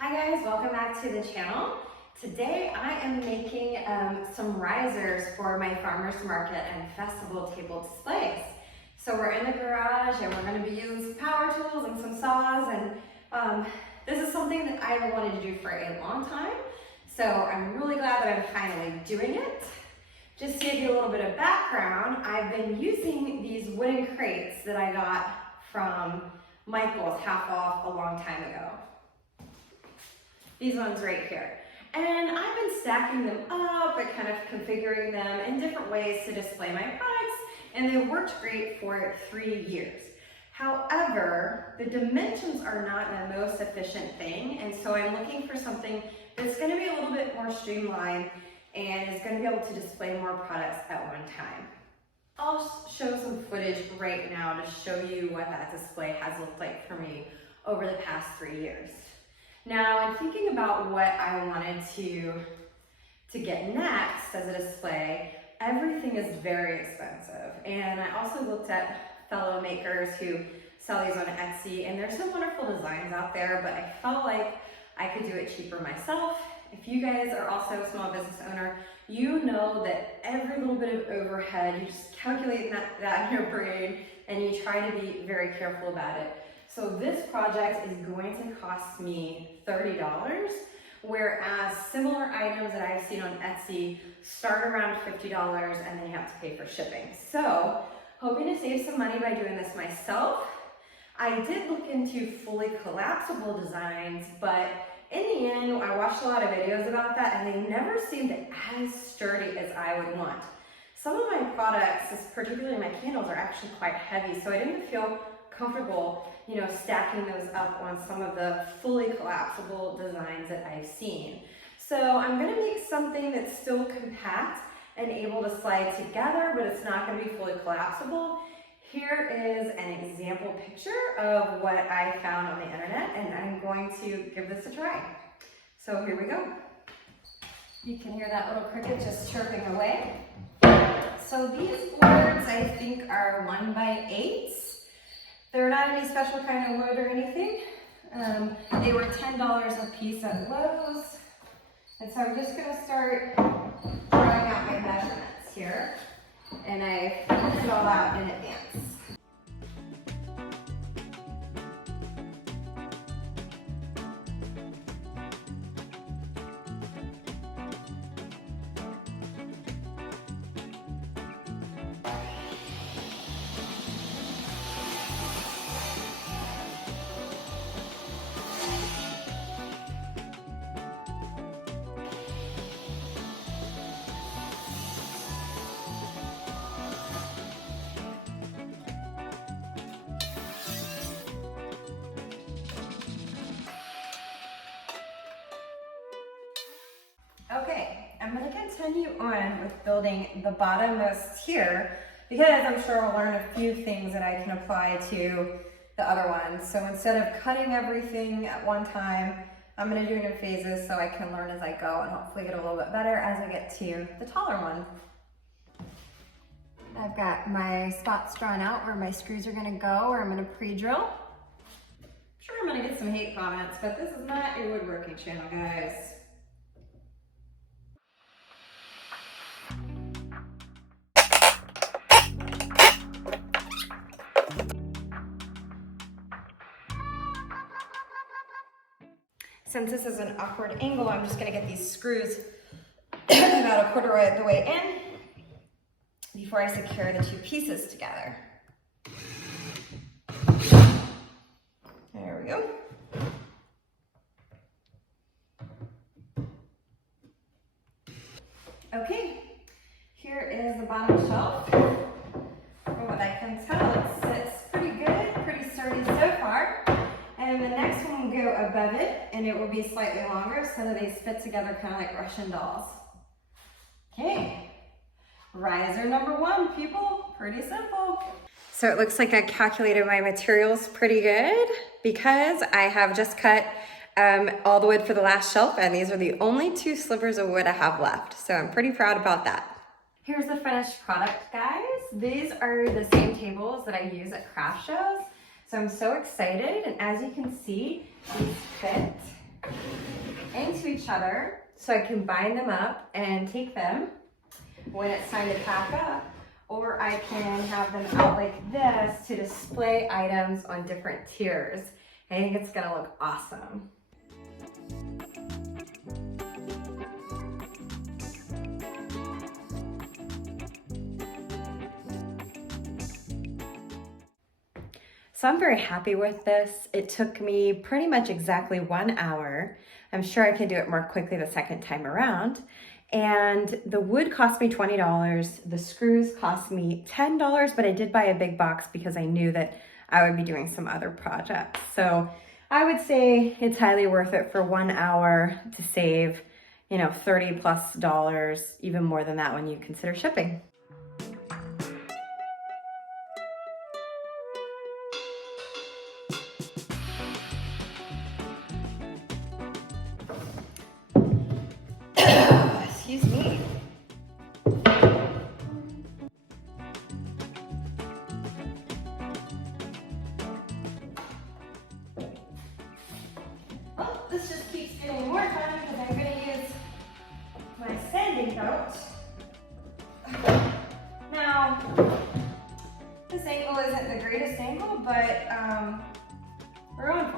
Hi guys, welcome back to the channel. Today I am making some risers for my farmers market and festival table displays. So we're in the garage and we're going to be using some power tools and some saws, and this is something that I wanted to do for a long time. So I'm really glad that I'm finally doing it. Just to give you a little bit of background, I've been using these wooden crates that I got from Michael's half off a long time ago. These ones right here. And I've been stacking them up and kind of configuring them in different ways to display my products, and they've worked great for 3 years. However, the dimensions are not the most efficient thing, and so I'm looking for something that's going to be a little bit more streamlined and is going to be able to display more products at one time. I'll show some footage right now to show you what that display has looked like for me over the past 3 years. Now, in thinking about what I wanted to get next as a display, everything is very expensive. And I also looked at fellow makers who sell these on Etsy, and there's some wonderful designs out there, but I felt like I could do it cheaper myself. If you guys are also a small business owner, you know that every little bit of overhead, you just calculate that in your brain, and you try to be very careful about it. So this project is going to cost me $30, whereas similar items that I've seen on Etsy start around $50, and then you have to pay for shipping. So, hoping to save some money by doing this myself. I did look into fully collapsible designs, but in the end, I watched a lot of videos about that, and they never seemed as sturdy as I would want. Some of my products, particularly my candles, are actually quite heavy, so I didn't feel comfortable, stacking those up on some of the fully collapsible designs that I've seen. So I'm going to make something that's still compact and able to slide together, but it's not going to be fully collapsible. Here is an example picture of what I found on the internet, and I'm going to give this a try. So here we go. You can hear that little cricket just chirping away. So these boards, I think, are 1x8s. They're not any special kind of wood or anything. They were $10 a piece at Lowe's. And so I'm just gonna start drawing out my measurements here. And I worked it all out in advance. Okay, I'm going to continue on with building the bottommost here because I'm sure I'll learn a few things that I can apply to the other ones. So instead of cutting everything at one time, I'm going to do it in phases so I can learn as I go and hopefully get a little bit better as I get to the taller one. I've got my spots drawn out where my screws are going to go, or I'm going to pre-drill. I'm sure I'm going to get some hate comments, but this is not a woodworking channel, guys. Since this is an awkward angle, I'm just gonna get these screws about a quarter of the way in before I secure the two pieces together. There we go. Okay, here is the bottom shelf. From what I can tell, it sits pretty good, pretty sturdy so far. And the next one will go above it, and it will be slightly longer so that they fit together kind of like Russian dolls. Okay, riser number 1, people. Pretty simple. So it looks like I calculated my materials pretty good because I have just cut all the wood for the last shelf, and these are the only 2 slivers of wood I have left. So I'm pretty proud about that. Here's the finished product, guys. These are the same tables that I use at craft shows. So I'm so excited, and as you can see, these fit each other so I can bind them up and take them when it's time to pack up, or I can have them out like this to display items on different tiers. I think it's gonna look awesome. So I'm very happy with this. It took me pretty much exactly 1 hour. I'm sure I can do it more quickly the second time around. And the wood cost me $20. The screws cost me $10, but I did buy a big box because I knew that I would be doing some other projects. So I would say it's highly worth it for 1 hour to save, $30+, even more than that when you consider shipping. Excuse me. Well, this just keeps getting more fun because I'm going to use my sanding coat. Now, this angle isn't the greatest angle, but we're going for it.